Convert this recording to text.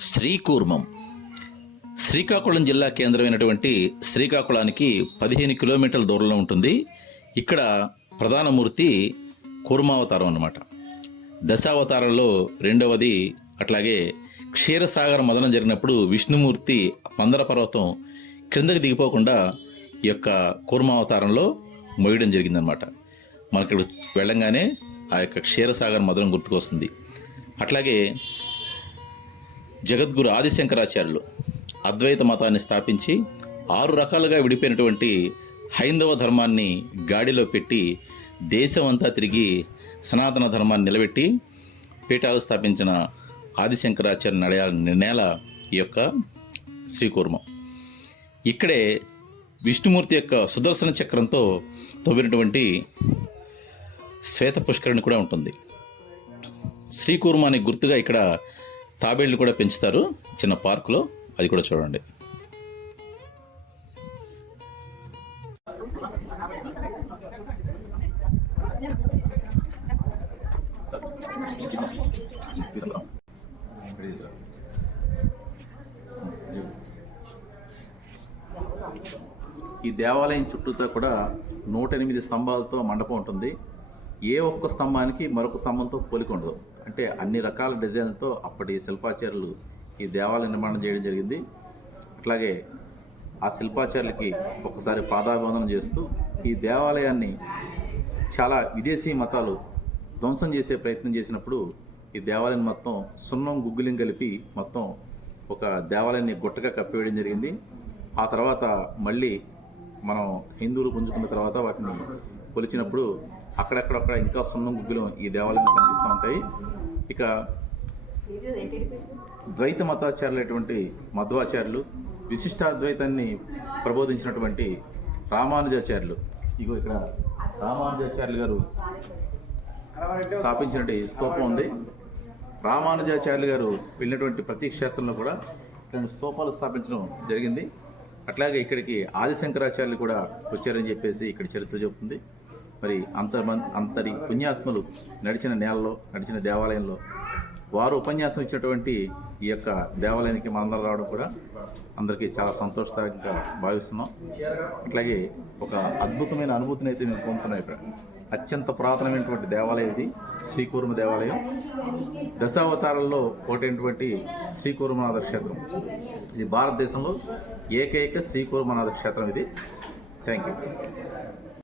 శ్రీకూర్మం. శ్రీకాకుళం జిల్లా కేంద్రమైనటువంటి శ్రీకాకుళానికి పదిహేను కిలోమీటర్ల దూరంలో ఉంటుంది. ఇక్కడ ప్రధాన మూర్తి కూర్మావతారం అన్నమాట. దశావతారంలో రెండవది అట్లాగే క్షీరసాగర మదనం జరిగినప్పుడు విష్ణుమూర్తి మందర పర్వతం క్రిందకి దిగిపోకుండా ఈ యొక్క కూర్మావతారంలో మోయడం జరిగిందనమాట మనకి ఇక్కడ వెళ్ళంగానే ఆ యొక్క క్షీరసాగర్ మదనం గుర్తుకొస్తుంది. అట్లాగే జగద్గురు ఆదిశంకరాచార్యులు అద్వైత మతాన్ని స్థాపించి ఆరు రకాలుగా విడిపోయినటువంటి హైందవ ధర్మాన్ని గాడిలో పెట్టి దేశం అంతా తిరిగి సనాతన ధర్మాన్ని నిలబెట్టి పీఠాలు స్థాపించిన ఆదిశంకరాచార్య నడయాల నేల ఈ యొక్క శ్రీకూర్మం. ఇక్కడే విష్ణుమూర్తి యొక్క సుదర్శన చక్రంతో తవ్వినటువంటి శ్వేత పుష్కరిణి కూడా ఉంటుంది. శ్రీకూర్మానికి గుర్తుగా ఇక్కడ తాబేళ్ళు కూడా పెంచుతారు చిన్న పార్కులో. అది కూడా చూడండి. ఈ దేవాలయం చుట్టూతో కూడా నూట ఎనిమిది స్తంభాలతో మండపం ఉంటుంది. ఏ ఒక్క స్తంభానికి మరొక స్తంభంతో పోలిక ఉండదు. అంటే అన్ని రకాల డిజైన్లతో అప్పటి శిల్పాచార్యులు ఈ దేవాలయ నిర్మాణం చేయడం జరిగింది. అట్లాగే ఆ శిల్పాచార్యులకి ఒక్కసారి పాదాభివందనం చేస్తూ ఈ దేవాలయాన్ని చాలా విదేశీ మతాలు ధ్వంసం చేసే ప్రయత్నం చేసినప్పుడు ఈ దేవాలయం మొత్తం సున్నం గుగ్గులిం కలిపి మొత్తం ఒక దేవాలయాన్ని గుట్టగా కప్పివేయడం జరిగింది. ఆ తర్వాత మళ్ళీ మనం హిందువులు పుంజుకున్న తర్వాత వాటిని కొలిచినప్పుడు అక్కడక్కడక్కడ ఇంకా సున్నం గుగ్గులు ఈ దేవాలయంలో కనిపిస్తూ ఉంటాయి. ఇక ద్వైత మతాచార్యులైనటువంటి మధ్వాచార్యులు విశిష్టాద్వైతాన్ని ప్రబోధించినటువంటి రామానుజాచార్యులు. ఇగో ఇక్కడ రామానుజాచార్యులు గారు స్థాపించినటువంటి స్తూపం ఉంది. రామానుజాచార్యులు గారు వెళ్ళినటువంటి ప్రతి క్షేత్రంలో కూడా రెండు స్తూపాలు స్థాపించడం జరిగింది. అట్లాగే ఇక్కడికి ఆదిశంకరాచార్యులు కూడా వచ్చారని చెప్పేసి ఇక్కడ చరిత్ర చెబుతుంది. మరి అంతర్మన్ అంతరి పుణ్యాత్మలు నడిచిన నేలలో నడిచిన దేవాలయంలో వారు ఉపన్యాసం ఇచ్చినటువంటి ఈ యొక్క దేవాలయానికి మనందరం రావడం కూడా అందరికీ చాలా సంతోషకరంగా భావిస్తున్నాం. అట్లాగే ఒక అద్భుతమైన అనుభూతిని అయితే మేము పొందుతున్నాం ఇక్కడ. అత్యంత పురాతనమైనటువంటి దేవాలయం ఇది శ్రీకూర్మ దేవాలయం. దశావతారంలో ఒకటైనటువంటి శ్రీకూర్మనాథ క్షేత్రం. ఇది భారతదేశంలో ఏకైక శ్రీకూర్మనాథ క్షేత్రం ఇది. Thank you